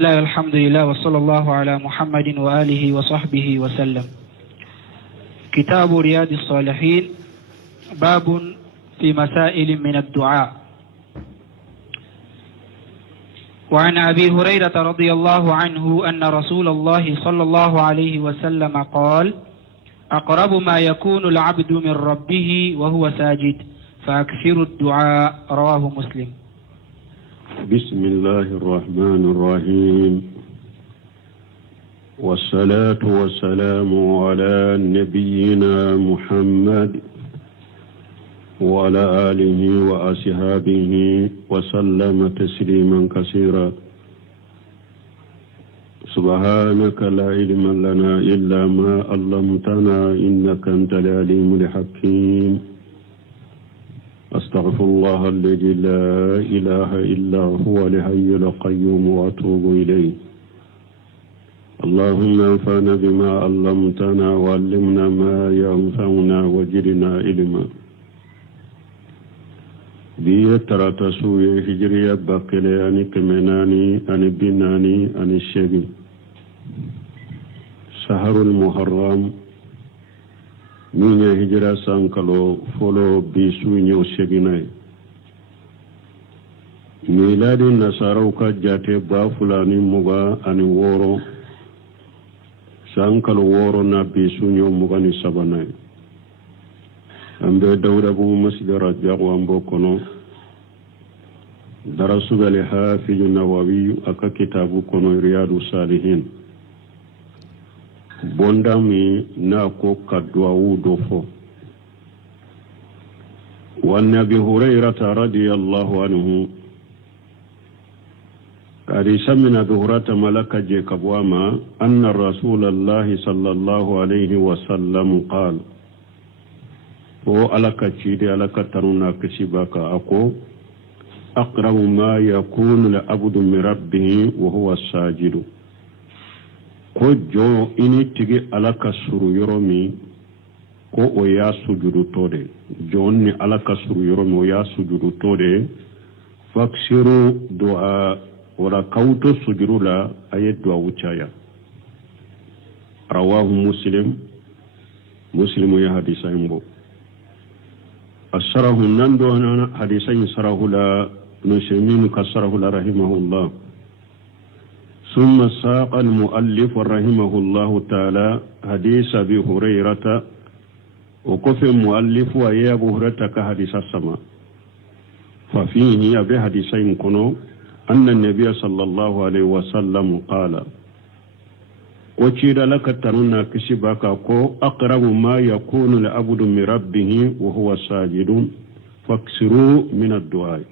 لا الحمد لله وصلى الله على محمد وآله وصحبه وسلم. كتاب رياض الصالحين باب في مسائل من الدعاء. وعن أبي هريرة رضي الله عنه أن رسول الله صلى الله عليه وسلم قال: أقرب ما يكون العبد من ربه وهو ساجد فأكثروا الدعاء. رواه مسلم. بسم الله الرحمن الرحيم، والصلاة والسلام على نبينا محمد وعلى آله وأصحابه وسلم تسليما كثيرا. سبحانك لا علم لنا إلا ما علمتنا إنك أنت العليم الحكيم. أستغفر الله الذي لا إله إلا هو الحي القيوم وأتوب إليه. اللهم انفعنا بما علمتنا وعلمنا ما ينفعنا وزدنا علما. بيترى تسوي هجرية بكلياني كمناني أن بناني أن الشبي شهر المحرم نيني هجرة سانكالو فولو بيسوي نيو شبيناي ميلاد النصارى كجاتي بافلاني مغا أني وورو سانكالو وورو نا بيسوي نيو مغاني سباناي أمبي دولة بو مسجد رجاق وامبو كنو درسو بالحافظ النووي أكا كتابو كنو رياض الصالحين بوندامي ناكو كدواو دوفو. وعن أبي هريرة رضي الله عنه حديث من أبي هريرة ملك جيكبواما أن رسول الله صلى الله عليه وسلم قال: o alaka cide alaka taruna kisibaka ako aqrabu ma yakunu al abdu min rabbih wa huwa sajidu. ko jo ini tigi alaka suru yoromi ko o ya sujudu tode jonni alaka suru yoromi o ya sujudu tode faksiru du'a wala kauto sujudu la ayat du'a wuchaya. rawahu muslim ya hadisa imbo الشرح نندو حديثين شرح لا نشمين كشرح لا رحمه الله. ثم ساق المؤلف رحمه الله تعالى حديث أبي هريرة وكف المؤلف ويا أبو هريرة كحديث السماء. ففيه أبي حديثين كنو أن النبي صلى الله عليه وسلم قال: وشير لك ترونا كشبك كو أقرب ما يكون العبد من ربه وهو ساجد فاكسروا من الدعاء.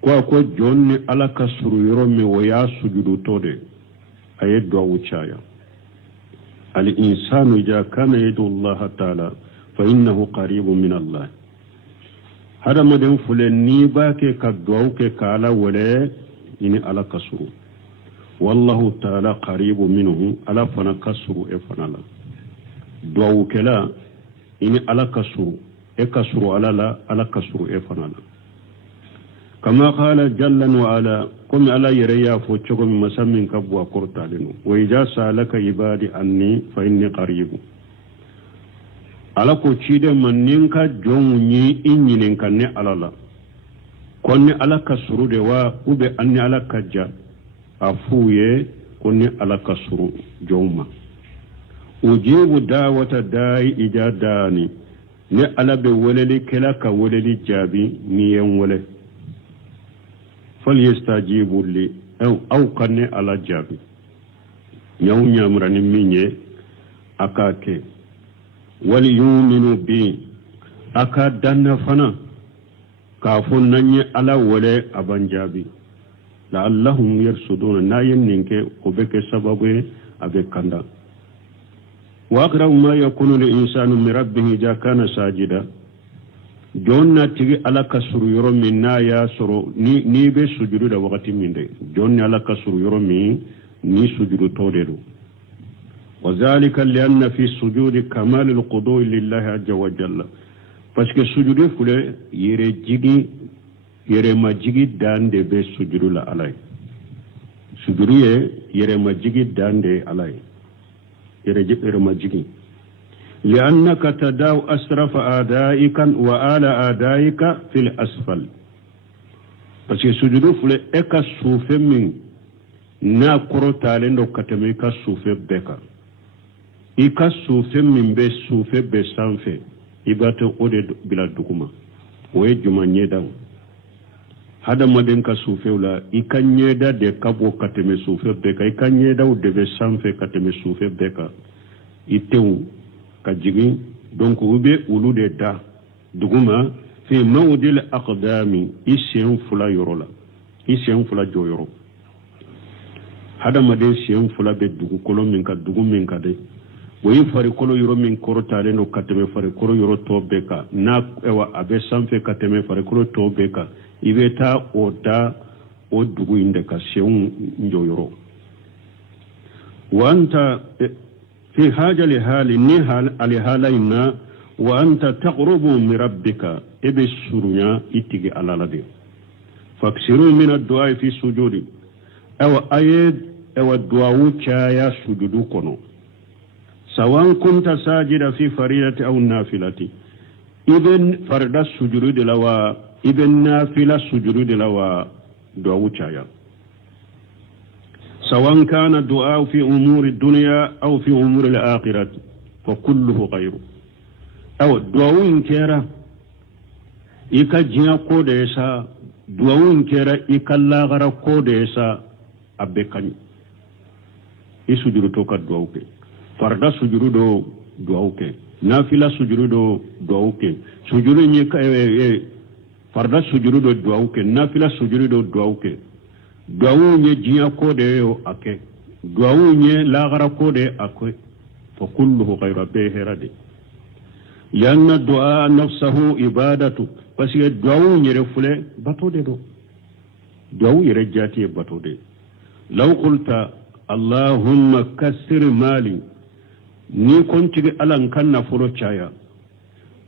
كو جون على كسر يرمي ويا سجود تودي أي دعاء وشايا. الإنسان إذا كان يدعو الله تعالى فإنه قريب من الله. هذا مدن فلني باكي كدعوك كالا ولا إني على كسر. والله تعالى قريب منه على فنا كسر افنالا دعو كلا إني على كسر اكسر على لا على كسر افنالا. كما قال جل وعلا: قم على يريا فوتشكم مسمين كبوا قرطالين وإذا سألك عبادي عني فإني قريب. على كوتشيد من نينكا جوني إني نينكا ني على لا كوني على كسر دوا وبي أني على كجا afuye kuni ala kasuru joma ujibu dawata dai ijadani ne ala be weleli kala ka weleli jabi ni yen wele fal yastajibu li aw kanne ala jabi nyaw nyamrani minye akake wal yu'minu bi akadanna fana kafun nanye ala wele abanjabi لعلهم يرشدون نايم نينك وبك سببه أبي كندا. وأقرب ما يكون الإنسان من ربه إذا كان ساجدا. جوننا تيجي على كسر يرمي نايا سرو ني بسجود وقت من ده. جوننا على كسر يرمي ني سجود تودرو. وذلك لأن في السجود كمال القضاء لله عز وجل. فاسك السجود فله يرجعي yere majigi dande be sujudu la alay sujuriye yere majigi dande alay yere majigi لأنك تداو أسرف آدائك وآل آدائك في الأسفل parce que sujudu fule e ka suufe min n'a kɔrɔtalen do ka tɛmɛ i ka suufe bɛɛ kan i ka suufe min bɛ suufe bɛɛ sanfɛ i b'a to o de bila duguma o ye juma ɲɛdaw hadamaden ka suufew la i ka ɲɛda de ka bɔ ka tɛmɛ suufe bɛɛ kan i ka ɲɛdaw de bɛ sanfɛ ka tɛmɛ suufe bɛɛ kan i tenw ka jigin donc u bɛ olu de da duguma fi mawdil aqdami isyen fula yɔrɔ la isyen fula jɔyɔrɔ hadamaden siyɛn fula bɛ dugukolo min ka dugu min ka de o ye farikolo yɔrɔ min kɔrɔtalen do ka tɛmɛ farikolo yɔrɔ tɔ bɛɛ kan n'a a bɛ sanfɛ ka tɛmɛ farikolo tɔ bɛɛ kan i bɛ taa o da o dugu in de ka siyɛnw jɔyɔrɔ wa anta fi haja li hali ni ali hala inna wa anta taqrubu min rabbika ebe surunya itigi alala de faksiru min ad-du'a fi sujudi aw ayed aw du'a chaya sujudu kono sawan kunta sajida fi faridati aw nafilati ibn farda sujudu de lawa ibn nafila sujudu de lawa du'a chaya سواء كان الدعاء في أمور الدنيا أو في أمور الآخرة فكله غيره أو الدعاء كيرا إيكا جنا كوديسا دعاء كيرا إيكا لاغرا كوديسا أبكاني إسجد توكا دعاء فردا سجد دعاء نافلة سجد دعاء سجد نيكا فردا سجد دعاء نافلة سجد دعاء duwawu nye jinya ko de yo ake duwawu nye lagara ko de ake fa kulluhu ghayra behirade yanna du'a nafsuhu ibadatu parce que duwawu nye refule bato de do duwawu yere jati bato de law qulta allahumma kassir mali ni konti alan kanna furo chaya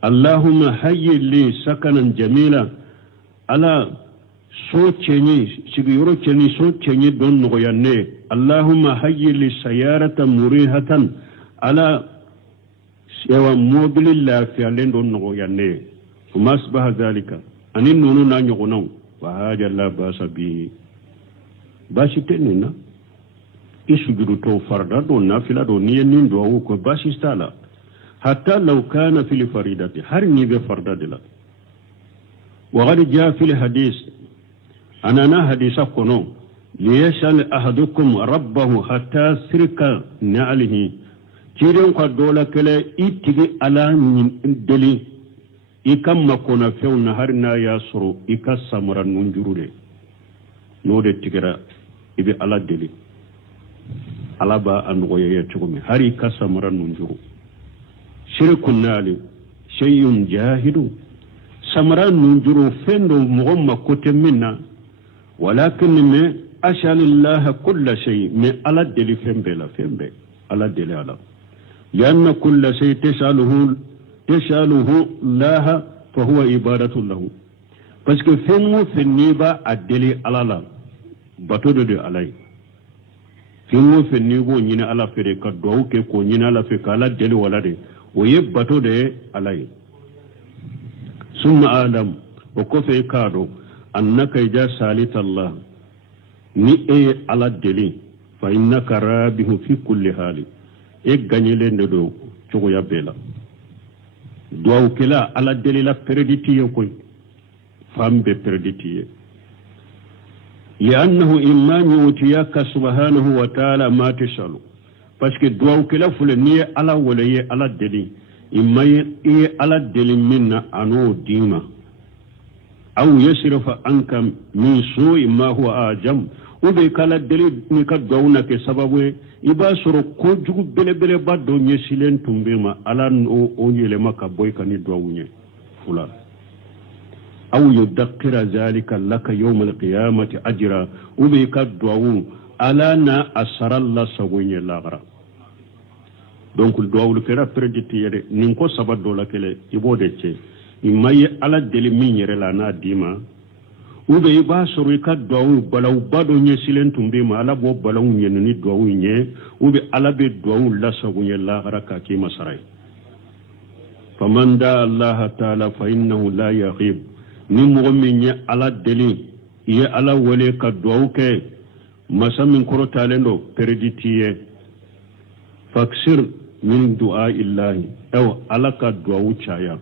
allahumma hayyi li sakanan jamila ala so chenyi sigiyoro chenyi so chenyi don no yanne allahumma hayyi li sayaratan murihatan ala yawa mobili la fi alen don no yanne kuma asbaha zalika anin nunu na nyogono wa haja la basabi bashi tenina isujudu to farda do nafila do ni nin do ko bashi stala hatta law kana fil faridati har ni be farda dila wa qad jaa fil hadith أنا حديثا كنو ليسأل أحدكم ربه حتى سرك نعله تيرين قدولا كلا إتغي على دلي إكام مكونا فيو نهارنا ياسرو إكا سامرا ننجرو دي نودي تغيرا إبي على دلي على با أنغويا يتغمي هاري إكا سامرا ننجرو شرك نالي شيء جاهد سامرا ننجرو فندو مغمى كتم منا ولكن من أشأل الله كل شيء من على الدل فنبلا فنبلا على الدل على لأن كل شيء تسأله الله فهو عبادة له parce que fengo fenni ba الدل على الله batodo de alay fengo fenni go nyina ala fere ka do ke ko nyina ala fe kala deli wala de o ye bato de alay summa adam o ko fe kado annaka ja salita Allah ni e ala deli fa innaka rabihu fi kulli hali e gagnele ndo chogo ya bela do kila ala deli la perditi yokoy fambe perditi li'annahu imma yutiyaka subhanahu wa ta'ala ma tasalu parce que do kila fule ni ala wala ye ala deli imma ye ala deli minna ano dima أو يصرف عنك من سوء ما هو أعجم وبكال الدليل نكدونا كسبب يباسر كوجو بلبل بدو نسيلن تنبيما على أوني لما كبوي كان يدووني فلا أو يذكر ذلك لك يوم القيامة أجرا وبكدوون على نا أسر الله سويني لاغرا donc dowul kera preditiyere nin ko sabado la kele ibode ce imaye ala deli minyere la na dima ube iba soro ka duwawu balawu bado nye silentum be ma ala bo balawu nye ni duwawu nye ube ala be duwawu lasagu nye lahara ka ki masarai faman da Allah ta'ala fa innahu la yaghib ni mo min nye ala deli ye ala wale ka duwawu ke masamin koro talendo perditiye faksir min du'a illahi aw alaka duwawu chaya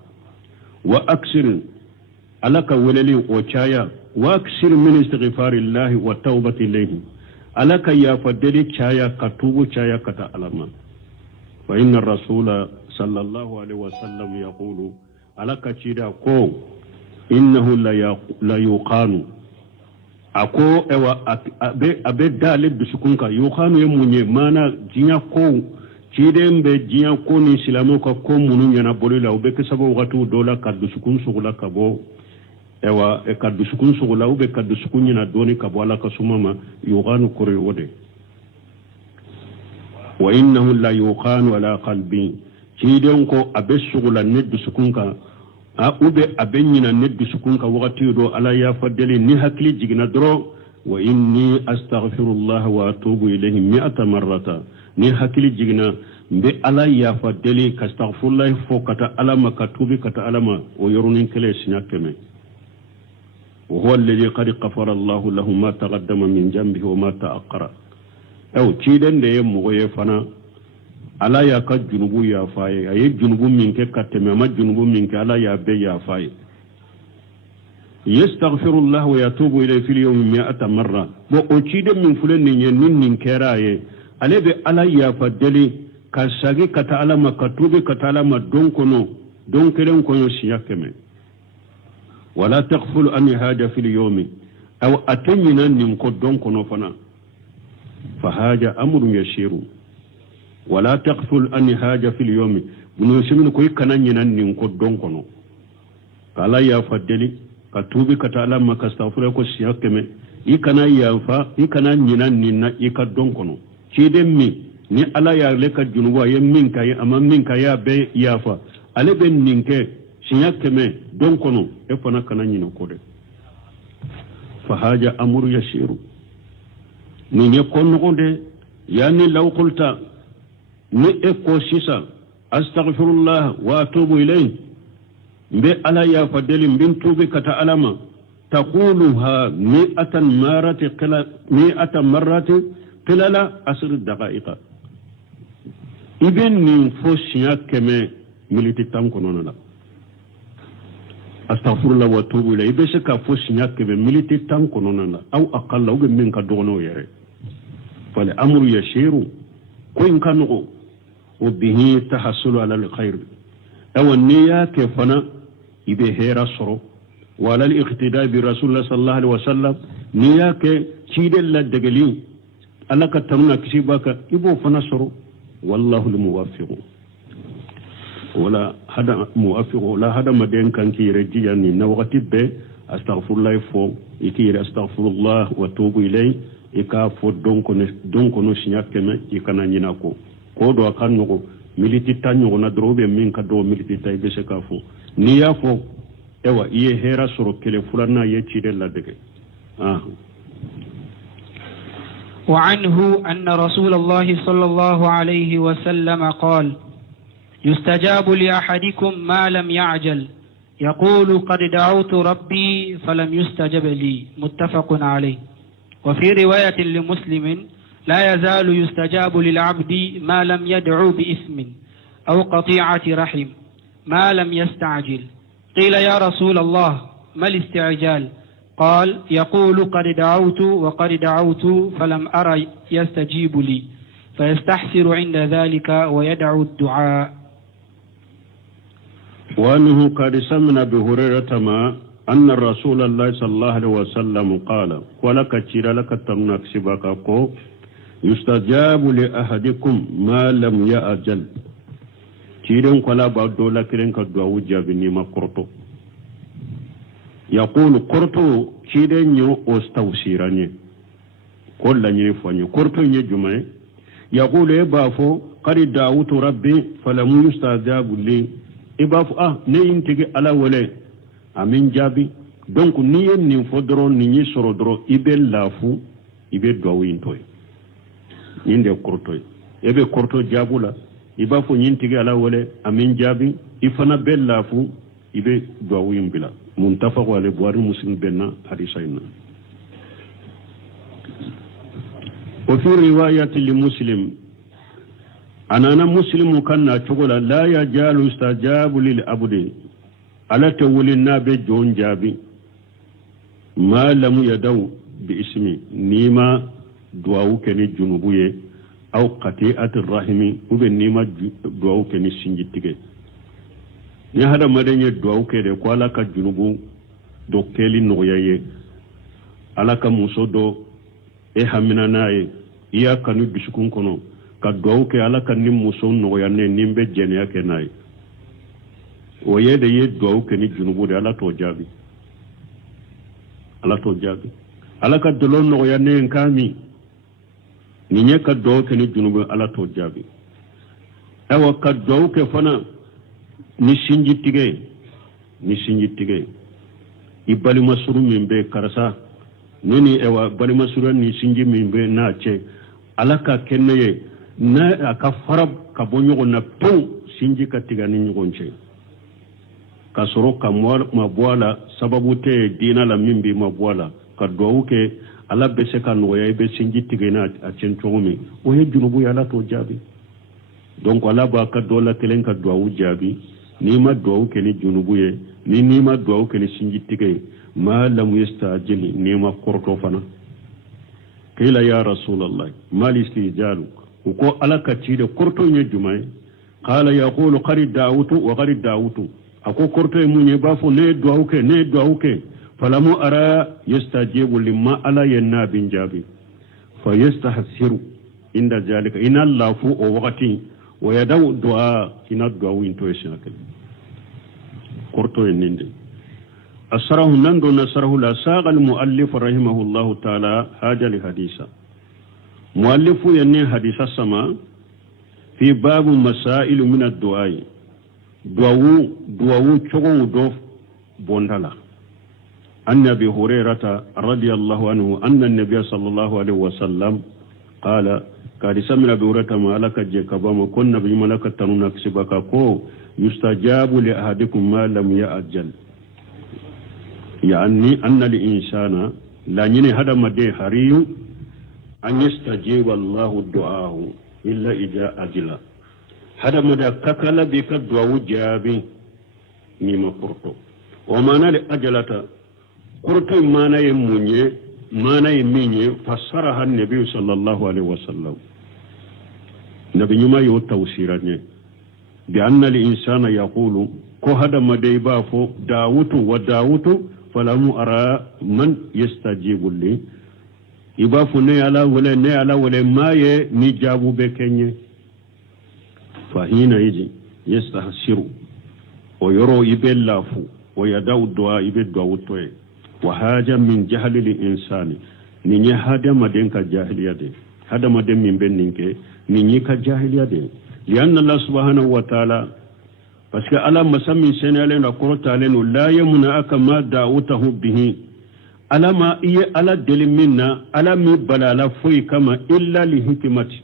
wa aksir alaka walali o chaya wa aksir min istighfarillahi wa tawbati ilayhi alaka ya fadeli chaya katubu chaya kata alama fa inna rasula sallallahu alaihi wasallam yaqulu alaka chida ko innahu la yuqanu ako ewa abe dale bisukunka yuqanu yemunye mana jinya ko chidembe jinya ko ni islamu ka ko munu nyana bolila ube ke sabo wakati dola kaddu sukun sugula kabo ewa kaddu sukun sugula ube kaddu sukun nyana doni kabo ala kasumama yuqanu kore wode wa innahu la yuqanu ala qalbi chidem ko abe sugula neddu sukunka a ube abe nyina neddu sukunka wakati do ala ya fadeli ni hakli jigna dro wa inni astaghfirullah wa atubu ilayhi 100 marrata ni hakili jigna mbe ala ya fadeli kastaghfirullah fo kata alama katubi kata alama o yorunin kele sinyakeme wa huwa alladhi qad ghafara Allah lahu ma taqaddama min dhanbihi wa ma ta'akhkhara aw ciden de mo ye fana ala ya ka junubu ya faye ay junubu min ke kateme ma junubu min ke ala ya be ya faye yastaghfirullah wa yatubu ilayhi fil yawmi 100 marra bo o ciden min fulen ni nin keraye alebe ala ya fadeli ka sagi kata alama katubi kata alama donkono donkelen kono siyakeme wala taghful an haja fil yawmi aw atanyina nin ko donkono fana fa haja amrun yashiru wala taghful an haja fil yawmi bunu simin ko kananyina nin ko donkono kala ya fadeli katubi kata alama kastaghfir ko siyakeme ikana ya fa ikana nyina ninna ika donkono ciden mi ni ala ya leka junuwa ye min kay ama min kaya be yafa ale ben ninke sinya keme don kono e fana kana nyino kode fa haja amru yashiru ni ne konno onde yani law qulta ni e ko sisa astaghfirullah wa atubu ilayhi be ala ya fadeli bin tubi kata alama taquluha 100 marati qila 100 marati qilala asr daqaiqa ibn min foshiya keme militi tankono la astaghfirullah wa atubu ilayhi be shaka foshiya keme militi tankono la aw aqalla ube min ka dono yere fal amru yashiru ko in kanu o bihi tahassulu ala al khair aw niya ke fana ibe hera soro wala al iqtida bi rasulullah sallallahu alaihi wasallam niya ke chidel la degali alaka tamna kisibaka ibo fana soro wallahu almuwaffiq wala hada muwaffiq la hada maden kanki rejiyani na wakati be astaghfirullah fo ikire astaghfirullah wa tubu ilay ika fo donko no sinyakeme ikana nyina ko do akanno militi tanyo na drobe min ka do militi tay be se ka fo ni ya fo ewa iye hera soro kele fulana ye chide la dege وعنه أن رسول الله صلى الله عليه وسلم قال يستجاب لأحدكم ما لم يعجل يقول قد دعوت ربي فلم يستجب لي متفق عليه وفي رواية لمسلم لا يزال يستجاب للعبد ما لم يدعو بإثم أو قطيعة رحم ما لم يستعجل قيل يا رسول الله ما الاستعجال قال يقول قد دعوت وقد دعوت فلم أرى يستجيب لي فيستحسر عند ذلك ويدعو الدعاء وأنه قد سمنا بهريرة ما أن الرسول الله صلى الله عليه وسلم قال ولك تشير لك تمنك سباكا يستجاب لأحدكم ما لم يأجل تشيرين قلا بعدو لكرين كدعو جابني ما قرطو يقول قرطو تشيرين يو أستوسيراني كل نيفاني قرطو نجمعي يقول إبافو قد دعوت ربي فلم يستجاب لي ibaf ne yintigi ala wale amin jabi donc ni ye nin fo dɔrɔn nin ye sɔrɔ dɔrɔn i bɛ lafu i bɛ duwawu in to ye nin de ye kɔrɔtɔ ye e bɛ kɔrɔtɔ jaabu la i b'a fɔ nin tigi ala wele a min jaabi i fana bɛ lafu i bɛ duwawu in bila muntafaqu alayhi buhari muslim bɛnna hadisa in na wa fi riwayati li muslim anana muslimu kanna cogola la yajalu istajabu lil abdi ala ta wulin na be jon jaabi ma lam yadaw bi ismi nima duwawu keni junubu ye aw qati'at rahimi ube nima duwawu keni sinjitige ni hada madenye duwawu kede ko ala ka junubu do keli noya ye ala ka muso do e hamina naye iya kanu bisukun kono ka duwawu ke ala ka ni muso noya ne nimbe jeniya ke naye o yede ye duwawu keni junubu de ala to jaabi ala ka dolon noya ne nkami ni nye ka duwawu keni junubu ala to jaabi ewa ka duwawu ke fana ni sinji tige i balima suru min be karasa nini ewa balima suru ni sinji min be na ce ala ka kenne ye na aka farab ka bo ɲɔgɔn na pew sinji ka tiga ni ɲɔgɔn cɛ ka sɔrɔ ka ma bɔ a la sababu tɛ diina la min bi ma bɔ a la ka duwawu kɛ ala bɛ se ka nɔgɔya i bɛ sinji tigɛ na a cɛn cogo min o ye junubu ye ala t'o jaabi donc ala b'a ka dɔ la kelen ka duwawu jaabi ni ma duwawu kɛ ni junubu ye ni ma duwawu kɛ ni sinji tigɛ ye ma lam yastajil ni ma kɔrɔtɔ fana qila ya rasulallah mal istijalu ko ala ka ci de kɔrɔtɔ ye jumɛn ye qala yaqulu qad da'utu wa qad da'utu ako kɔrɔtɔ ye mun ye b'a fɔ ne ye duwawu kɛ falamu ara yastajibu limma ala ye nabin jaabi fa yastahsiru inda zalika ina lafu o wakati ويدعو الدعاء إن الدعاء إنتويسنا كده قرطو النندي أسره نندو نسره لا ساق المؤلف رحمه الله تعالى هذا لحديثة مؤلف يني حديث السماء في باب مسائل من الدعاء دعاء چغو دوف بوندلا أن أبي هريرة رضي الله عنه أن النبي صلى الله عليه وسلم قال kadi samira be urata ma alaka je kabama konna bi malaka tanuna kisibaka ko yustajabu li ahadikum ma lam ya'jal yani anna li insana la nyine hada made hariyu an yastajiba Allahu du'aahu illa ida ajla hada mada kakala bi ka du'awu jabi ni ma porto o mana li ajalata porto mana ye munye mana ye minye fassaraha an-nabi sallallahu alaihi wasallam nabi nyuma yo tawsiranye bi anna al insana yaqulu ko hada madai ba fo dawutu falamu ara man yastajibu li ibafu ne ala wala maye ni jabu be kenye fahina yiji yastahsiru o yoro ibellafu o yadau du'a ibeddu toye wa haja min jahli al insani ni nya hada maden ka jahiliyade hada maden min benninke ni ka jahiliya de lianna Allah subhanahu wa ta'ala parce que ala masami senale na korota lenu la yamuna aka ma da'utahu bihi ala ma iya ala deliminna ala mi balala foi kama illa li hikmati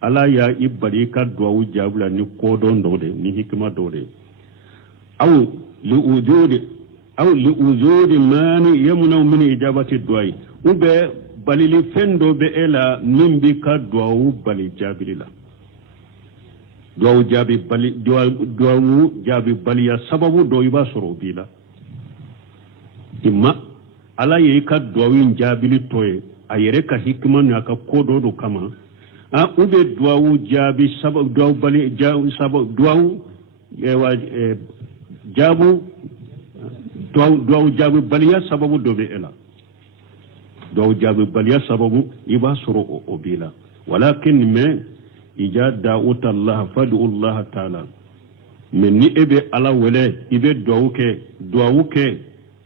ala ya ibari ka duwa jabula ni kodon dode ni hikma dode aw li ujudi mani yamuna min ijabati du'a ube balili fendo be ela nimbi ka duwawu bali jabila duwawu jabi bali ya sababu do iba soro bila imma ala ye ka duwawu jabili toye ayere ka hikma na ka kodo do kama a ube duwawu jabi sababu duwawu bali jabu sababu duwawu duwawu jabi bali ya sababu do be ela دو جاب بليا سبب يبا سرو أبيلا ولكن ما إجاد دعوت الله فدعو الله تعالى من إبي على ولا إبي دعوك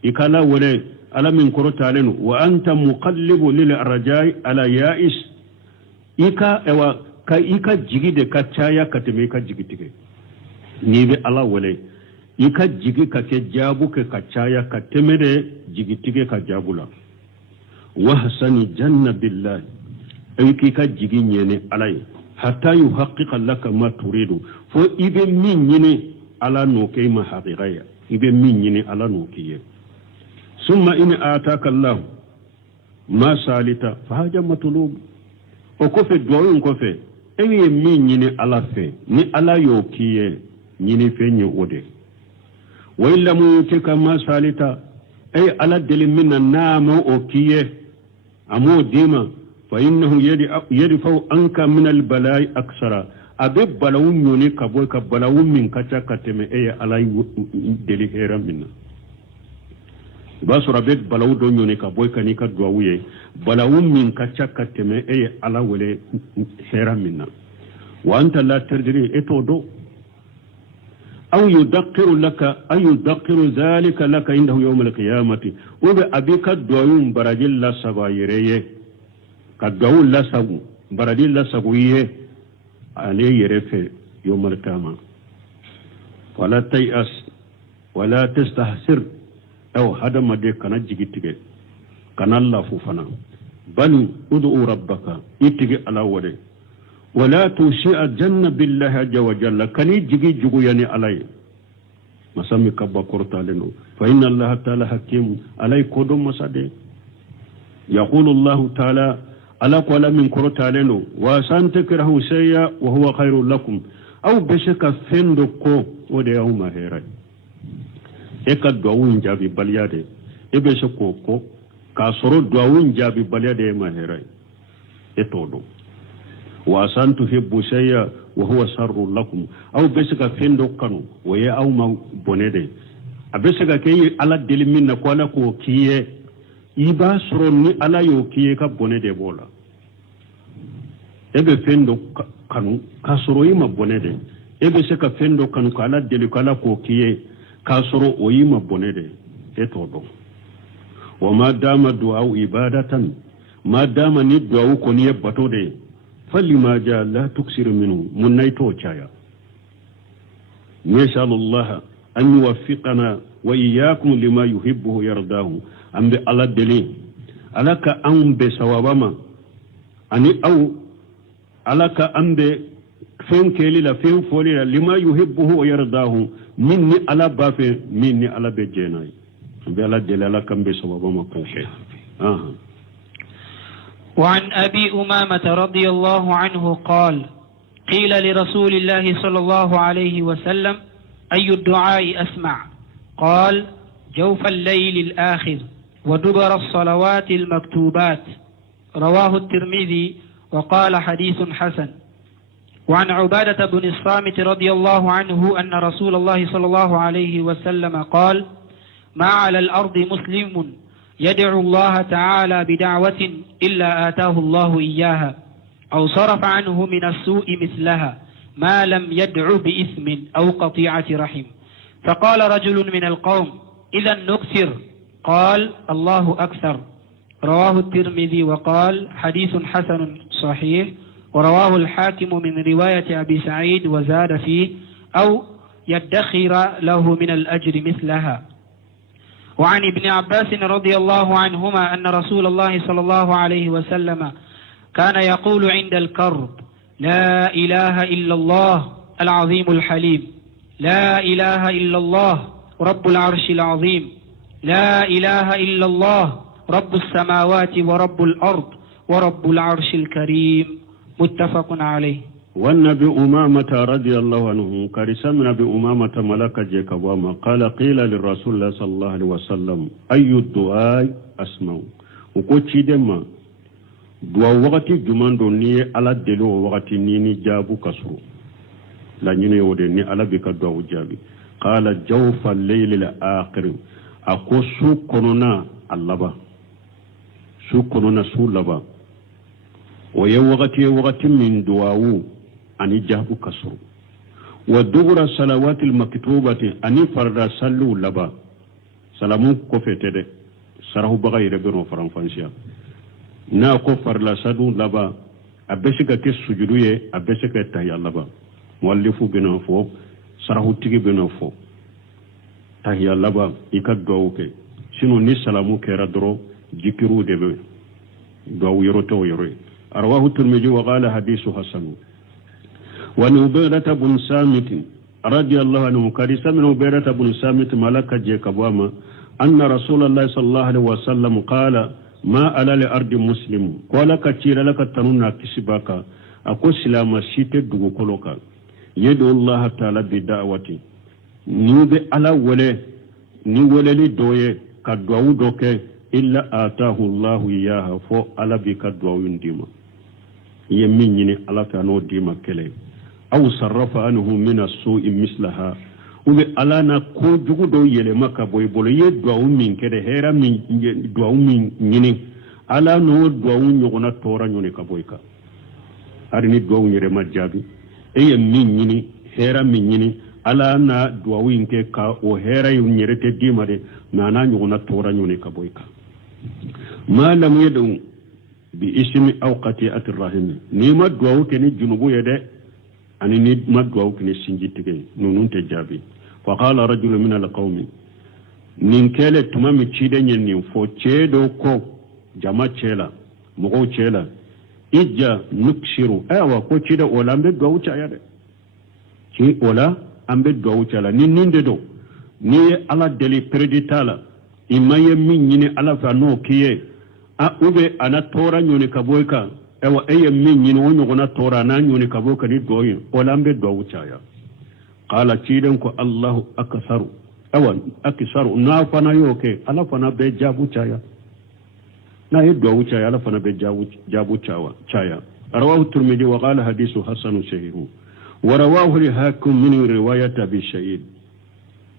إكلا ولا على من كرة علينا وأنت مقلب للرجاء على يائس إكا إوا كا إكا جيد كتايا كتمي كا جيد نيبي على ولا ika jigi ka ke jabu ke ka caya ka temede jigi tige ka jabula wa hasani janna billahi ay ki ka jigi nyene alay hatta yuhaqqiqa laka ma turidu fo ibe min nyine ala no kay ma haqiqaya ibe min nyine ala no kiye summa in ataka allah ma salita fa haja matlub o ko fe do ko fe ay min nyine ala fe ni ala yo kiye nyine fe nyi ode wa illa mutika ma salita ay ala deli minna namo o kiye amo dima fa innahu yadfa'u anka min al bala'i aksara abe balawun yoni kabo ka balawun min kacha kateme ay ala deli hera minna basura be balawu do yoni kabo ka ni ka duawuye balawun min kacha kateme ay ala wele hera minna wa anta la tadri etodo أو يدقر ذلك لك عنده يوم القيامة وبي أبيك الدعون برجل لا سبايريه كدعون لا سبو برجل لا سبويه عليه يرفع يوم القيامة ولا تيأس ولا تستحسر أو هذا ما دي كان جيتك كان الله فوفنا بل ادعو ربك يتجي على وده ولا تشيء الجنة بالله عز وجل كان يجي جوياني علي مسمي كبا قرطالنو فإن الله تعالى حكيم علي كودم مسادي يقول الله تعالى على قول من قرطالنو وسان تكره شيئا وهو خير لكم أو بشك فندقو وديهما هيراي إكا دعوين جابي بليادي إبشكوكو كاسرو دعوين جابي بليادي ما هيراي إتودو وأسان تحبوا شيئا وهو شر لكم أو بسك فندو كانوا ويا أو ما بونيدي أبسك كي على دل من نقولا كو كيه إبا سروني على يو كيه كبونيدي بولا إبا فندو كانوا كسروا إما بونيدي إبا سك فندو كانوا كالا دل كالا كو كيه كسروا وإما بونيدي إتودو وما دام دعاء إبادة ما دام ندعاء كوني بطودي فلما جاء لا تكسر منه من نيتو جايا نسأل الله أن يوفقنا وإياكم لما يحبه يرضاه أم على الدليل ألك أم بسوابما أني أو ألك أم فين كيلي فين فولي لما يحبه ويرضاه مني على بافي مني على بجيناي أم على الدليل ألك أم بسوابما كوشي وعن أبي أمامة رضي الله عنه قال قيل لرسول الله صلى الله عليه وسلم أي الدعاء أسمع قال جوف الليل الآخر ودبر الصلوات المكتوبات رواه الترمذي وقال حديث حسن وعن عبادة بن الصامت رضي الله عنه أن رسول الله صلى الله عليه وسلم قال ما على الأرض مسلم يدعو الله تعالى بدعوة إلا آتاه الله إياها أو صرف عنه من السوء مثلها ما لم يدع بإثم أو قطيعة رحم فقال رجل من القوم إذا نكثر قال الله أكثر رواه الترمذي وقال حديث حسن صحيح ورواه الحاكم من رواية أبي سعيد وزاد فيه أو يدخر له من الأجر مثلها وعن ابن عباس رضي الله عنهما أن رسول الله صلى الله عليه وسلم كان يقول عند الكرب لا إله إلا الله العظيم الحليم لا إله إلا الله رب العرش العظيم لا إله إلا الله رب السماوات ورب الأرض ورب العرش الكريم متفق عليه والنبي أمامة رضي الله عنه كرسم نبي أمامة ملك جيكواما قال قيل للرسول الله صلى الله عليه وسلم أي الدعاء أسمع وكوتشي دما دعاء وقت جمان دوني على دلو وقت نيني جابو كسرو لا نيني ودني على بك دعاء جابي قال جوف الليل الآخر أكو سو كنونا اللبا سو كنونا سو لبا ويا وقت من دعاء أني جابو كسرو ودغر الصلوات المكتوبة أني فرد صلو لبا سلامو كفتة سره بغير بنو فرنفانسيا نا كفر لا سدو لبا أبسك كسجدوية أبسك تهيا لبا مؤلفو بنو فوق سره تيجي بنو فوق tahiya laba ika duwawu ke sino ni salamu kera doro jikiru debe duwawu yoro to yoro arwahu tirmidhi wa qala hadithu hasan wa nubayrata bun samit radiyallahu anhu kadisa min nubayrata bun samit malaka je kabama anna rasulullah sallallahu alaihi wasallam qala ma ala li ardi muslim qala katira laka tanuna kisibaka ako silama site dugu koloka yedu allah ta'ala bi da'wati ni be ala wale ni wale li doye ka duwawu doke illa atahu allah iyaha fo ala bi ka duwawu ndima yemmi nyini ala ta no dima kele aw sarrafa anhu min as-su'i mislaha ube ala na ko jugu do yele maka boy bolo ye duwawu min kede hera min duwawu min nyini ala no duwawu nyogona tora nyone ka boy ka arini duwawu nyere majabi eye min nyini hera min nyini ala na duwawu inke ka o hera nyere te dima de na nyogona tora nyone ka boy ka ma lam yadu bi ismi aw qati'ati rahim ni ma duwawu ke ni junubu yede ani ni ma duwawu ke ni sinjitige nunun te jabi fa qala rajulun min alqawmi nin kele tuma mi cide nyen ni fo cedo ko jama cela mugo cela ijja nukshiru awa ko cida ola ambe duwawu ca yade ci ola ambe duwawu cala ni ninde do ni ala deli preditala imaye min nyine ala fa no kiye a ube ana tora nyoni kaboyka ewa eye min nyini wonyo gona tora na nyoni kaboyka ni doyin olambe do wucaya qala ciden ko allah aksaru ewa aksaru na fana yoke ala fana be jabu caya na yeddo wucaya ala fana be jabu caya rawahu tirmidhi wa qala hadithu hasan sahih wa rawahu al-hakim min riwayat abi shahid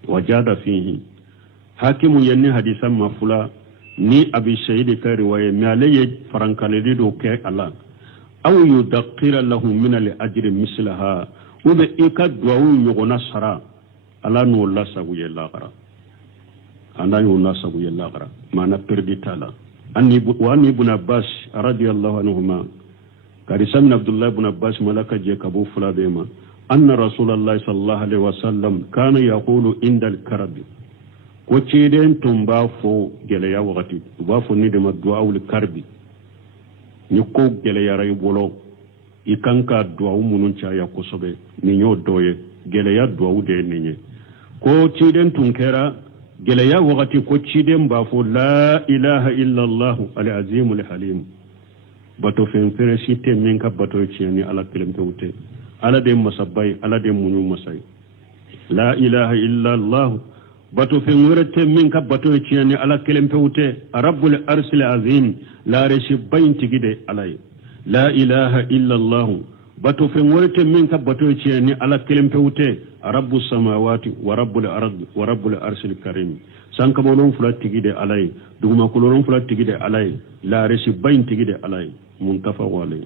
wajada fihi hakimu yanni hadisan mafula ni abi shahidi ka riwaya mi alaye farankaledi do ke ala aw yudaqqira lahu min al-ajri mislaha ube ikad duwawu yogona sara ala no la sabu yella qara anda yo la sabu yella qara mana perditala anni ibn abbas radiyallahu anhuma karisan abdullah ibn abbas malaka je kabu fula bema anna rasulullah sallallahu alaihi wasallam kana yaqulu inda al-karbi ko ceden tumba fo gele ya wakati ba fo ni de ma duawul karbi ni ko gele ya ray bolo ikanka duawu munun cha ya ko sobe ni nyo doye gele ya duawu de ninye ko ceden tunkera gele ya wakati ko ceden ba fo la ilaha illa allah al-azim al-halim bato fen fere site min ka bato cieni ala kelemte wute ala de masabay ala de munu masay la ilaha illa allah bato fen werete min ka bato cieni ala kelempe wute rabbul arsil azim la reshi baynti gide alay la ilaha illa allah bato fen werete min ka bato cieni ala kelempe wute rabbus samawati wa rabbul ardi wa rabbul arsil karim sanka bolon fula tigide alay duguma kulon fula tigide alay la reshi baynti gide alay muntafaq alay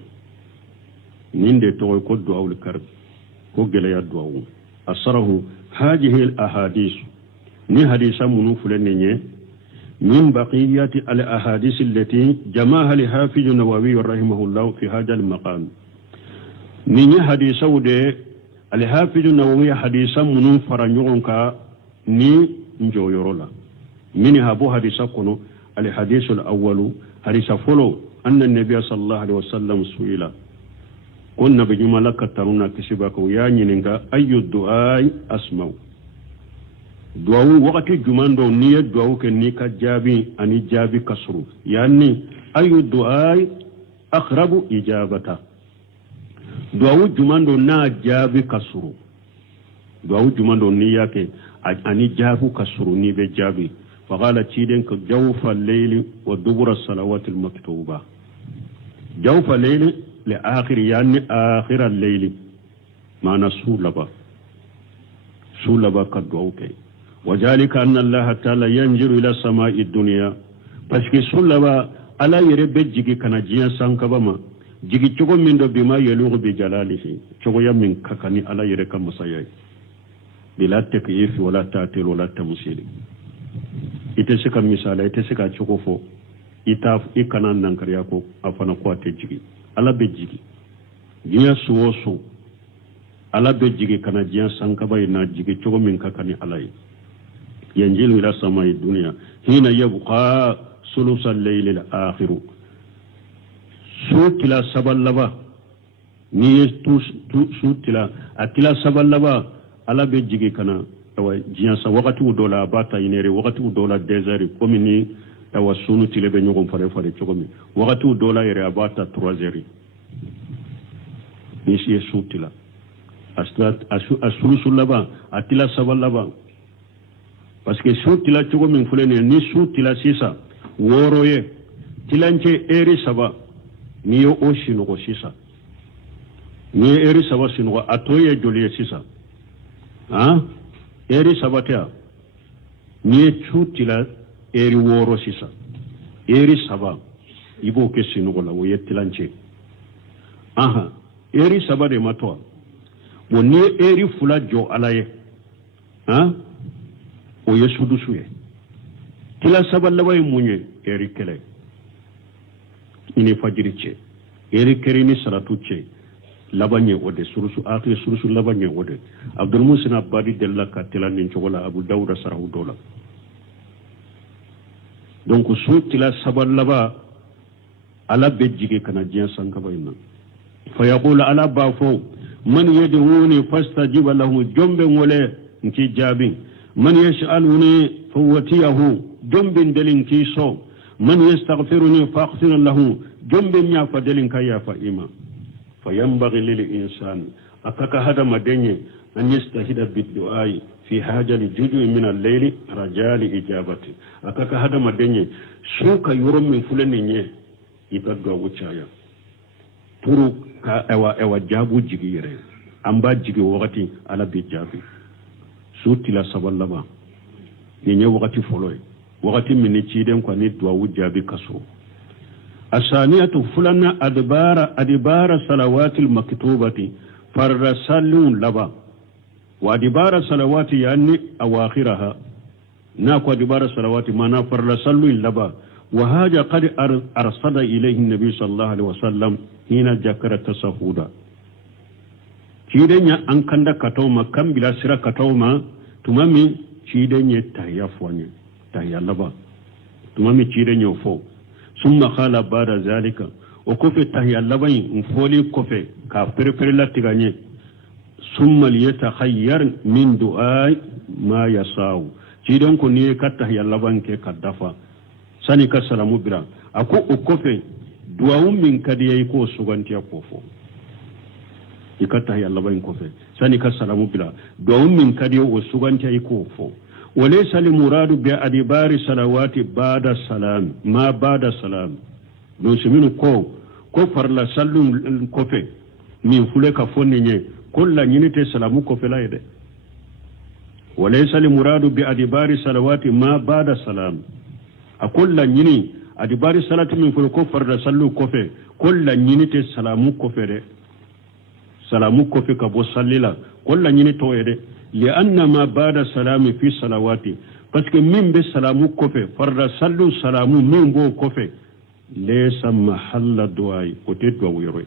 ninde to ko duawul karb ko gele ya duawu asarahu hadhihi al ahadith ni hadisa munu fulenye min baqiyati al ahadith allati jama'a li hafiz an-nawawi rahimahullah fi hadha al maqam ni hadisa wude al hafiz an-nawawi hadisa munu faranyoka ni njoyorola min habu hadisa kono al hadith al awwal hadisa folo anna an-nabiy sallallahu alaihi wasallam suila kunna bi malaka taruna kisibaka ya nyininga ayu du'a asma'u duwawu wakati jumando niye duwawu ke ni ka jabi ani jabi kasru yani ayu du'ai akhrabu ijabata duwawu jumando na jabi kasru duwawu jumando ni yake ani jabu kasru ni be jabi faqala ciden ka jawfa al-layli wa dubura salawati al-maktuba jawfa al-layli li akhir yani akhir al-layli mana sulaba ka duwawu ke وذلك أن الله تعالى ينظر إلى السماء الدنيا باسكو سلبا على يربجي كان جيا سانكبما جيجي تشوغو من دو بما يلوغ بجلاله تشوغو يمن ككني على يرك مسايا بلا تكييف ولا تعطيل ولا تمثيل itesika misala itesika chokofo itaf ikana nankariya ko afana ko atejigi ala bejigi jiya suwoso ala bejigi kana jiya sankaba ina jigi chogo min kakani alai ينزل إلى السماء الدنيا حين يبقى ثلث الليل الآخر سوت لا سبل لبا ني سوت لا أتلا سبل لبا على بيجي كنا جيانسا وقت دولا باتا ينيري وقت دولا ديزاري كوميني tawa sunu tile be ñogom fare fare cogomi wakati dola yere abata 3 heures ni si sutila asulu laba atila sabal laba parce que sutila cogomi fulene ni sutila sisa woroye tilance eri saba ni yo o sinogo sisa ni eri saba sinogo atoye joliye sisa ha eri saba tea ni sutila eri woro sisa eri saba ibo ke sinugola wo yettilance aha eri saba de matwa wo ni eri fula jo alaye ha o yesudu suye tila saba laway munye eri kele ini fajiri ce eri kerini salatu ce labanye ode surusu akhir surusu labanye ode abdul musin abadi della katila nin chogola abu dawuda sarahu dola donc sutila sabal laba ala bejjige kana jiyan sankaba inna fa yaqulu ala bafo man yad'uni fastajiba lahu jombe ngole nki jabi man yas'aluni fawatiyahu jombe delin ki so man yastaghfiruni faghfir lahu jombe nya fa delin kaya fa ima fa yanbaghi lil insani akaka hada madenye an yastahida bid du'ai fi haja li juju min al-layli rajali ijabati akaka hada madenye suka yorom min fulani nye ibadwa wucaya turu ka ewa jabu jigire amba jigi wakati ala bi jabi suti la saballama yenye wakati foloy wakati min ciden ko ni duwa wujabi kaso asaniyatu fulana adbara salawatil maktubati farra sallun laba وادبار صلوات يعني أواخرها ناكو ادبار صلوات ما نفر صلوا اللبا وهذا قد أرصد إليه النبي صلى الله عليه وسلم هنا ذكر التسهودا كيدنيا أنكندا كتوما كم بلا سرا كتوما تمامي كيدنيا تهيا فواني تهيا لبا تمامي كيدنيا فو ثم قال بعد ذلك وكفي تهيا لبا مفولي كفي كافر لا تغني ثم ليتخير من دعاء ما يساو كيدن كو ني كتا يلا بانكي كدفا ساني كسلامو برا اكو اوكوفي دعاء من كدي يكو سوغانتي اكوفو يكتا يلا بان كوفي ساني كسلامو برا دعاء من كدي او سوغانتي اكوفو وليس المراد بأدبار صلوات بعد السلام ما بعد السلام دو سمينو كو فرلا سلم كوفي من فلك فوني كل نينتي سلامو كوفلا يده وليس المراد بأدبار صلوات ما بعد السلام أكل نيني أدبار صلاة من فلكو فرد سلو كوفي كل نينتي سلامو كوفي ده سلامو كوفي كبو سليلا كل نيني تو يده لأن ما بعد السلام في صلواتي parce que min be salamu kofe farda sallu salamu min go kofe laysa mahalla du'ai kote do wiro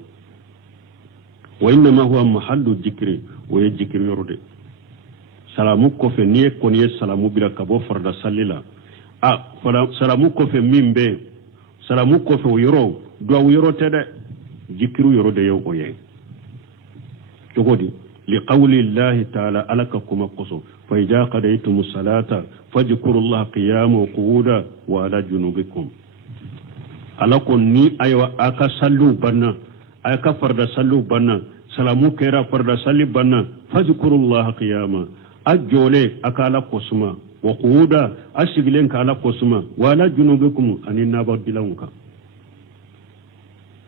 وإنما هو محل الذكر ويذكر يرد سلامو كوفي ني كوني سلامو بلا كبو فرد سليلا سلامو كوفي مين بي سلامو كوفي ويرو دو ويرو تده ذكر يرد يو اوي تقولي لقول الله تعالى ألككم قصو فإذا قضيتم الصلاة فاذكروا الله قياما وقعودا وعلى جنوبكم ألكم ني أيوا أكا سلو بنا أكا فرد سلو بنا سلامو كيرا فرد سلي بنا فاذكروا الله قياما أجولي أكا على قسما وقعودا أشغلين كالا قسما وعلى جنوبكم أن النابا بلونك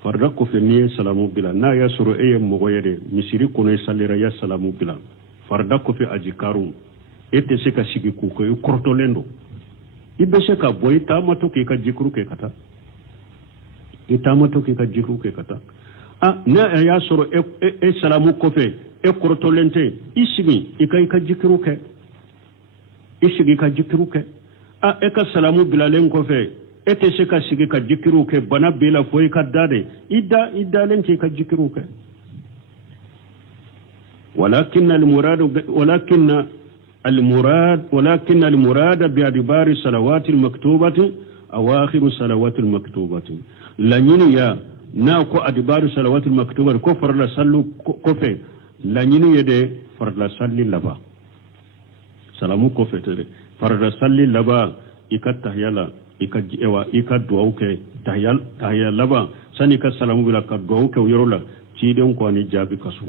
فردكو في نيه سلامو بلا نا يسرو ايه مغويري مسيري كوني ساليرا يا سلامو بلا فردكو في أجيكارون ete seka sigi kuko yu kortolendo ibe seka boy tamato ke ka jikru ke kata itamato ke ka jikru ke kata na ya soro e salamu kofe e kortolente isigi ikai ka jikru ke isigi ka jikru ke e ka salamu bilalen kofe ete seka sigi ka jikru ke bana bela foy ka dade idda lente ka jikru ke ولكن المراد ولكن المراد ولكن المراد بأدبار الصلوات المكتوبة أواخر الصلوات المكتوبة لنين يا ناكو أدبار الصلوات المكتوبة كفر لسلو كفي لنين يدي فرد لسلي لبا سلامو كفي تري فرد لسلي لبا إكاد تهيالا إكاد جئوا إكاد دعوك تهيال لبا ساني كاد سلامو بلا كاد دعوك ويرولا تيديون كواني جابي كسو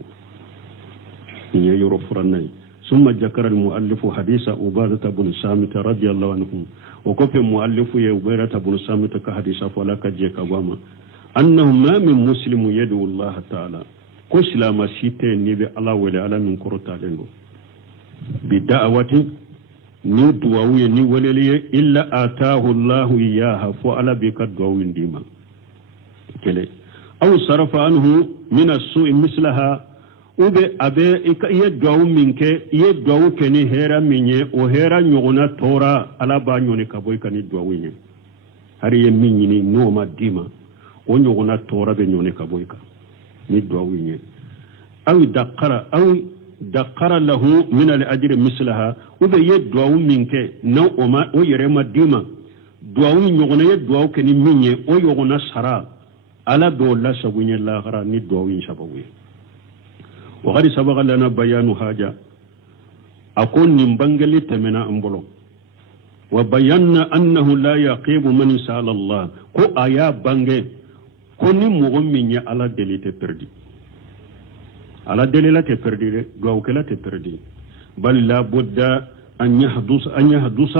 يورو فرناي ثم ذكر المؤلف حديث عبادة بن سامت رضي الله عنه وكفي المؤلف عبادة بن سامت كحديث فلا كجيك وما أنه ما من مسلم يدعو الله تعالى كسلا ما شيته نبي الله ولا على من كرتا لنو بدعوة ندعوه ني ولي إلا آتاه الله إياها فعل بك الدعوة ديما كله أو صرف عنه من السوء مثلها ube abe iye duwawu min ke iye duwawu ke ni hera min ye o hera ɲɔgɔnna tora ala b'a ɲɔni ka bɔ i ka ni duwawu ye hari ye min ɲini n'o ma d'i ma o ɲɔgɔnna tora bɛ ɲɔni ka bɔ i kan ni duwawu ye aw dakara lahu min al ajri mislaha ube ye duwawu min kɛ na o yɛrɛ ma d'i ma duwawu ɲɔgɔnna ye duwawu kɛ ni min ye o ɲɔgɔnna sara ala b'o lasago ɲɛ lahara ni duwawu in sababu ye وقد سبق لنا بيان حاجة أكون نبنغلي تمنا أمبلو وبينا أنه لا يقيب من سأل الله كو آيا بانغي كو نمغمين على دليل تپردي على دليل تپردي غوكلا تپردي بل لا بد أن يحدث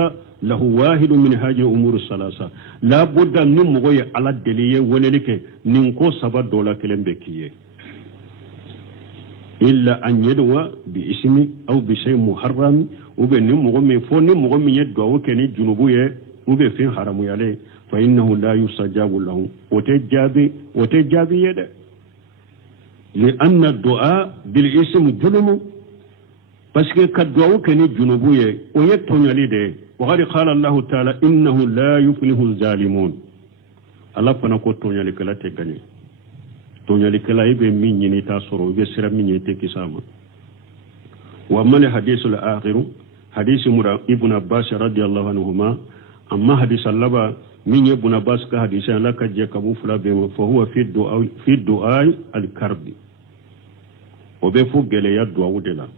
له واحد من هذه الأمور الثلاثة لا بد أن نمغي على الدليل وللك ننكو سبا دولا كلم بكيه إلا أن يدعو باسم أو بشيء محرم وبين مغمي فون مغمي يدعو كني جنوبيه وبفين حرام عليه فإنه لا يستجاب له وتجابي يده لأن الدعاء بالاسم ظلم بس كدعو كني جنوبيه ويكتون عليه وقد قال الله تعالى إنه لا يفلح الظالمون الله فنقول توني لك لا تغني tonyali kala ibe min yini ta soro ibe sira min yite kisama wa man hadithul akhir hadith mura ibn abbas radiyallahu anhuma amma hadith allaba min ibn abbas ka hadith la ka je kabu fula be fa huwa fi du'a al karbi o be fu gele ya du'a wudela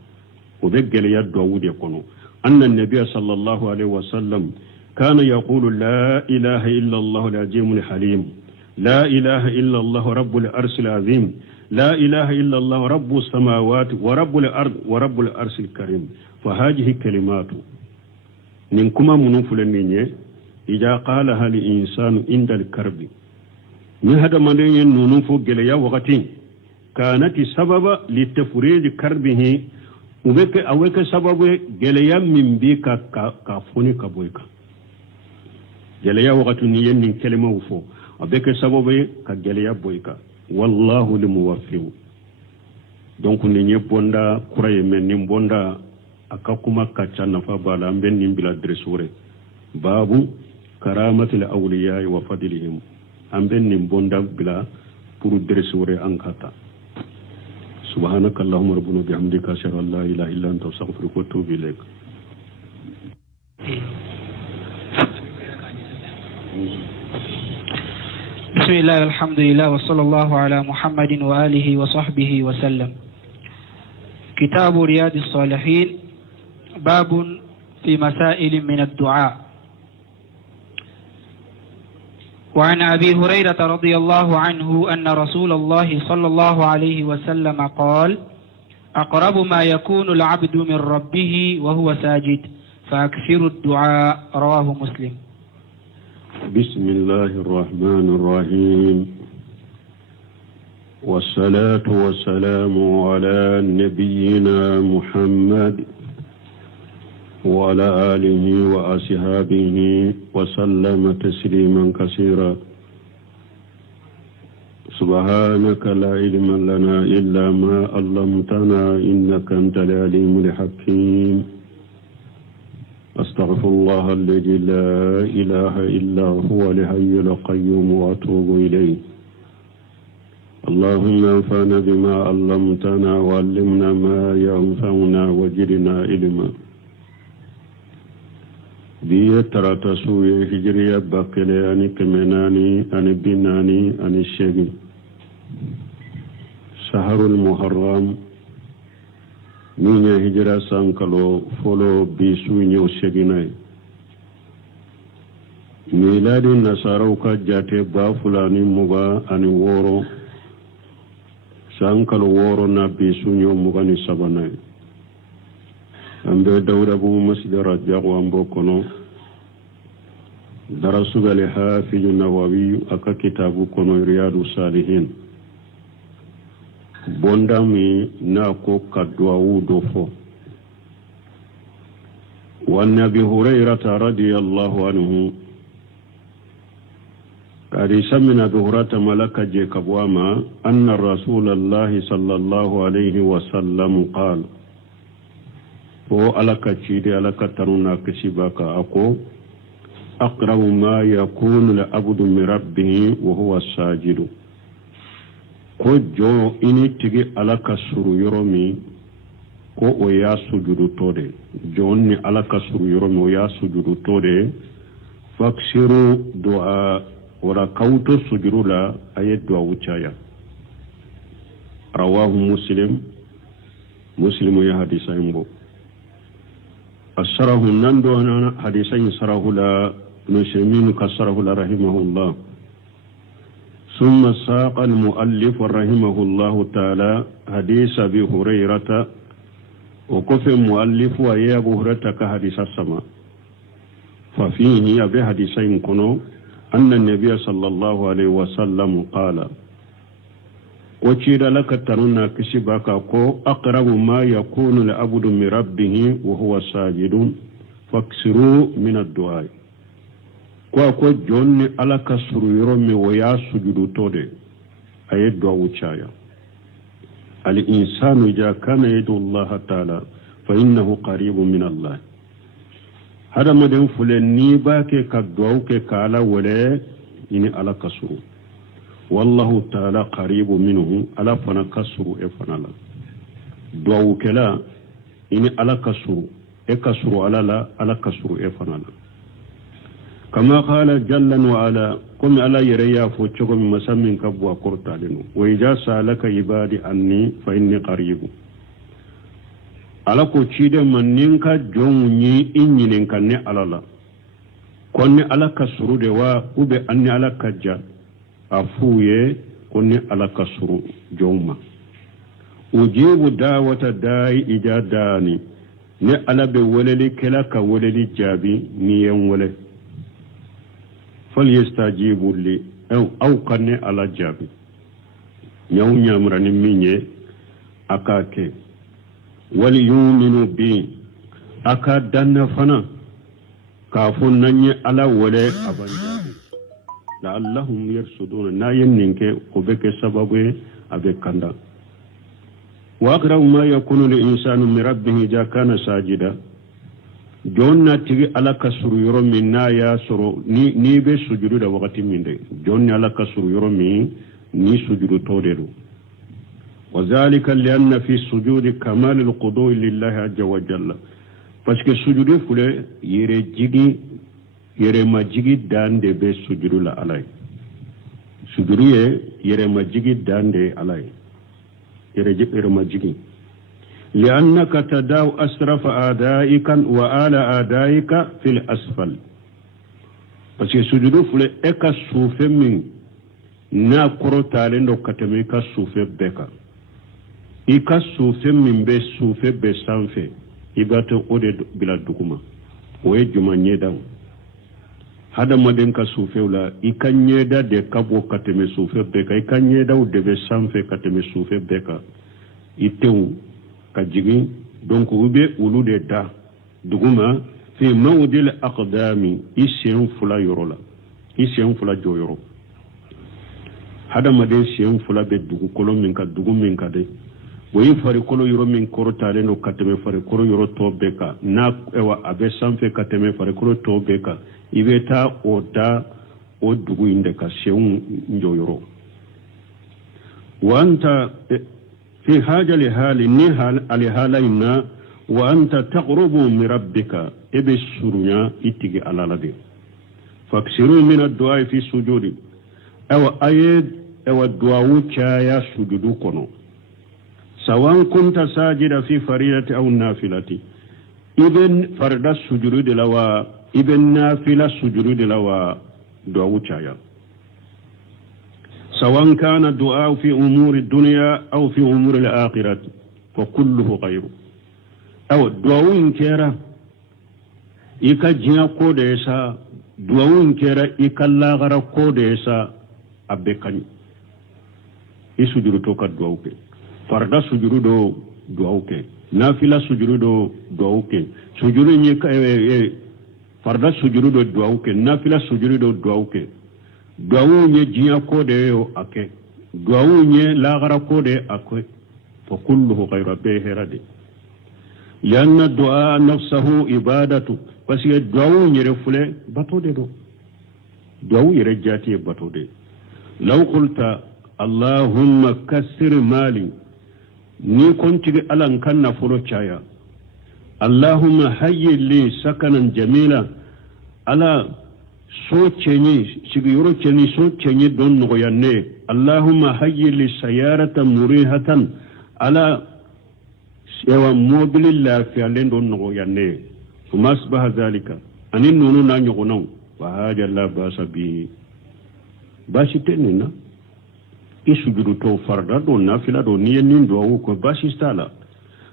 o be gele ya du'a wude kono anna an-nabiy sallallahu alaihi wasallam kana yaqulu la ilaha illa allah al-azim al-halim لا إله إلا الله رب العرش العظيم لا إله إلا الله رب السماوات ورب الأرض ورب العرش الكريم فهذه كلمات ننكما منوفل النيني إذا قالها الإنسان عند الكرب من هذا ما ننوفو جليا وقتين كانت سبب لتفريج كربه وبك سبب جليا من بك كافوني كبويك جليا وقتين ين كلمة وفو avec sababu ka geleya boyka wallahu limuwaffiq donc ni nyebonda kuraye men ni bonda akakuma kacha nafa bala ben ni bila dresure babu karamatul awliya wa fadlihim amben ni bonda bila pour dresure ankata subhanakallahumma rabbuna bihamdika ashhadu an la ilaha illa anta astaghfiruka wa atubu ilaik بسم الله الحمد لله وصلى الله على محمد وآله وصحبه وسلم كتاب رياض الصالحين باب في مسائل من الدعاء وعن أبي هريرة رضي الله عنه أن رسول الله صلى الله عليه وسلم قال أقرب ما يكون العبد من ربه وهو ساجد فأكثروا الدعاء رواه مسلم بسم الله الرحمن الرحيم والصلاة والسلام على نبينا محمد وعلى آله وأصحابه وسلم تسليما كثيرا سبحانك لا علم لنا إلا ما علمتنا إنك أنت العليم الحكيم أستغفر الله الذي لا إله إلا هو الحي القيوم وأتوب إليه اللهم انفعنا بما علمتنا وعلمنا ما ينفعنا وزدنا علما biye tarata suye hijriya bakele ani kemenani ani binani ani shegi shahrul muharram ninya hijra sankalo folo bisu nyo sheginai miladi nasarau ka jate ba fulani muga ani woro sankalo woro na bisu nyo muga ni sabanai ambe dawda bu masjid rajaqo ambo kono darasugal hafiz nawawi aka kitabu kono riyadu salihin bondami na ko kadwa wudo fo wan nabi hurairah radiyallahu anhu kadi samina bi hurata malaka je kabwama anna rasulullahi sallallahu alayhi wa sallam qala o alaka cide alaka taruna kishibaka ako aqrabu ma yakunu la abdu min rabbih wa huwa sajidu ko jo ini tigi alaka suru yoromi ko o ya sujudu tode jonni alaka suru yoromi o ya sujudu tode faksiru du'a wala kauto sujudu la ayat du'a wuchaya rawahu muslim ya hadisa imbo الشرح نندو حديثين شرح لا نشمين كشرح لا رحمه الله ثم ساق المؤلف رحمه الله تعالى حديث أبي هريرة وكف المؤلف ويا أبو هريرة كحديث السماء ففيه أبي حديثين كنوا أن النبي صلى الله عليه وسلم قال وشير لك تنونا كشبك كو أقرب ما يكون العبد من ربه وهو ساجد فاكسروا من الدعاء كو جون على كسر يرمي ويا سجود تودي أي دعاء وشايا الإنسان إذا كان يدعو الله تعالى فإنه قريب من الله هذا ما دين فلان نيباك كدعاء كالا ولا إني على كسر والله تعالى قريب منه على فنا كسر افنالا دعو كلا اني على كسر على لا على كسر افنالا كما قال جل وعلا قم على يريا فوتشكو من مسمين كبوا قرطالين وإذا سألك عبادي عني فإني قريب على كوتشيد من نينكا جوني إني نينكا ني على لا كوني على كسر دوا وبي أني على كجا afuye konni ala kasuru jomma ujibu dawata dai ijadani ne ala be weleli kala ka weleli jabi niyen wele fal yastajibu li aw kanne ala jabi nyaw nyamrani minye akake wal yu'minu bi aka danna fana kafun nanye ala wele abanja لعلهم يرشدون نايم نينكي وبك سبب أبي كندا وأقرب ما يكون الإنسان من ربه إذا كان ساجدا جون تيجي على كسر يرمي نايا سرو ني بسجود وقت من ده جون على كسر يرمي ني سجود تودرو وذلك لأن في السجود كمال القضاء لله عز وجل فاسكو سجود فله يرجيجي yere majigi dande be sujudu la alay sujudu ye yere majigi dande alay yere majigi li'annaka tadaw asrafa adaika wa ala adaika fil asfal parce que sujudu fule e ka sufe min na koro talendo katame ka sufe beka i ka sufe min be sufe be sanfe ibate ode bila duguma o e juma nyedaw hada maden ka sufeula ikanyeda de kabo kateme sufe beka ikanyeda u debe sanfe kateme sufe beka itew kajigi donc ube ulu de da duguma fi mawdil aqdami isyen fula yorola isyen fula joyoro hada maden syen fula be dugu kolomin ka dugu min ka de boyi fari kolo yoro min koro tale no kateme fari koro yoro to beka na ewa abe sanfe kateme fari koro to beka ibeta oda o dugu inde ka seun njoyoro wanta fi haja li hali ni hal ali halaina wa anta taqrubu min rabbika ebe surunya itigi alalade faksiru min ad-du'a fi sujudi aw ayed aw du'a chaya sujudu kono sawan kunta sajida fi faridati aw nafilati ibn farda sujudu de lawa ibn nafila sujudu de lawa du'a chaya sawan kana du'a fi umuri dunya aw fi umuri al-akhirati fa kulluhu ghayru aw du'a kera ika jiya ko da yasa du'a kera ika lagara ko da yasa abbe kani isujudu to ka du'a ke farda sujudu do du'a ke nafila sujudu do du'a ke sujudu ni ka farda sujudu do du'a ke nafila sujudu do du'a ke du'a ni jiya ko da yo ake du'a ni lagara ko da ake fa kulluhu ghayra behirade لأن الدعاء نفسه عبادة بس الدعاء يرفله بطودة دو دعاء يرجعتي بطودة لو قلت اللهم كسر مالي ني كنت ألان كان نفرو شايا اللهم هيئ لي سكنا جميلا على سوچني سيغيرو چني سوچني دون نغياني اللهم هيئ لي سيارة مريحة على yawa mobili lafiyalen don nogo yanne kuma asbaha zalika anin nunu na nyogo non wa haja la basa bi bashi tenina isujudu to farda do nafila do niyen do ko bashi stala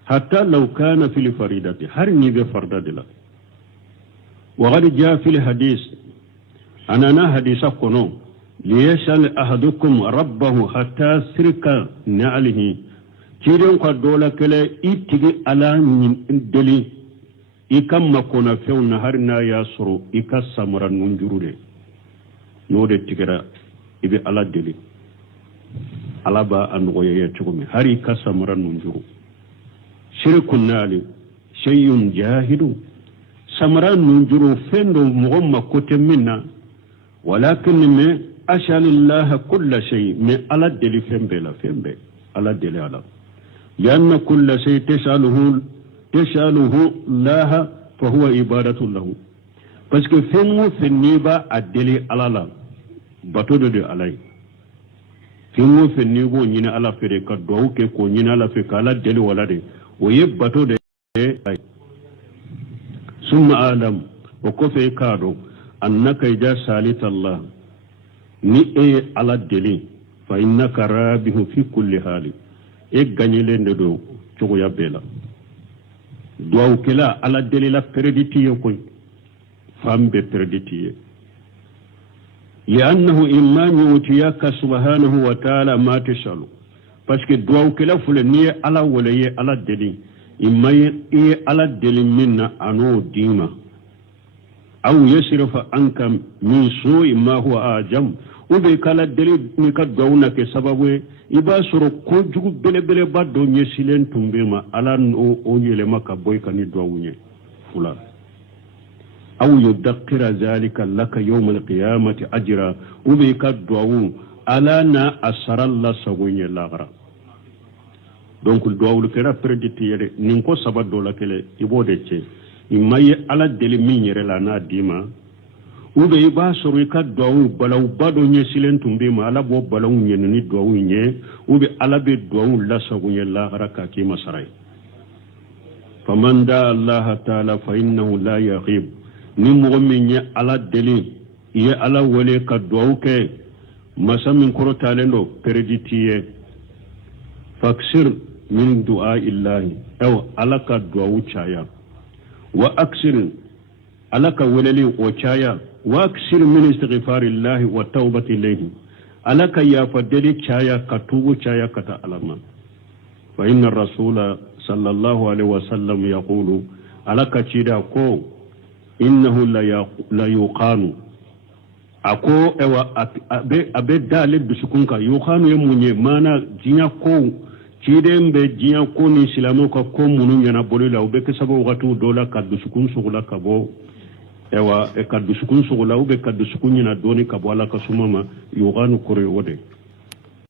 hatta law kana fil faridati har ni be farda dila wa qad jaa fil hadith anana hadisa kono liyashal ahadukum rabbahu hatta sirka na'alihi kiren kwa dola kele itigi ala deli ikam makona feuna har na yasuru ika samara nunjurude node tigera ibe ala deli ala ba angoye ya chugumi har ika samara nunjuru shirkun nali shay'un jahidu samara nunjuru fendo mugomma kote minna walakin me ashalillah kulla shay me ala deli fembe la fembe ala deli ala لأن كل شيء تسأله الله فهو عبادة له parce que fengo fenniba adeli alala batodo de alay fengo fennibo nyina ala fere ka do ke ko nyina ala fe kala deli wala de o ye batode ay summa adam o ko fe kado annaka ja salita allah ni e ala deli fa innaka rabihu fi kulli hali e gagnele ne do cogo ya bela do kala ala deli la perditi ko fambe perditi لأنه إما يؤتيك سبحانه وتعالى ما تشاء parce que do kala fulani ala walaye ala deli imma e ala deli minna ano dima aw yasrifa anka min su'i ma huwa ajam ube kala deli ni ka dawna ke sababu iba soro ko jugu bele ba do nyesilen tumbema ala o yele maka boy kani do wunye fula aw yudakkira zalika laka yawm alqiyamati ajra ube ka do ala na asaralla sagunye lagra donc do wul kera prediti yede nin ko sabado la kele ibode che imaye ala deli minyere la na dima ube iba soro ka do balaw bado nyesilen tumbema ala bo balaw nyenni do nye ube ala be do la sagunye lagra ka ki masaray faman da allah ta'ala fa innahu la yaghib ni mu'min ala deli ye ala wale ka do ke masamin koro talendo perditiye faksir min du'a illahi aw alaka du'a chaya wa aksir alaka walali o chaya wa aksir min istighfarillahi wa tawbati ilayhi alaka ya fadeli chaya katubu chaya kata alama fa inna rasula sallallahu alaihi wasallam yaqulu alaka chida ko innahu la yuqanu ako ewa abe dale bisukunka yokhanu ye munye mana jinya ko chidembe jinya ko ni islamu ka ko munu nyana bolila ube ke sabo watu dola ka bisukun sugula kabo ewa ka bisukun sugula ube ka bisukun nyana doni kabo ala ka sumama yokhanu kore wode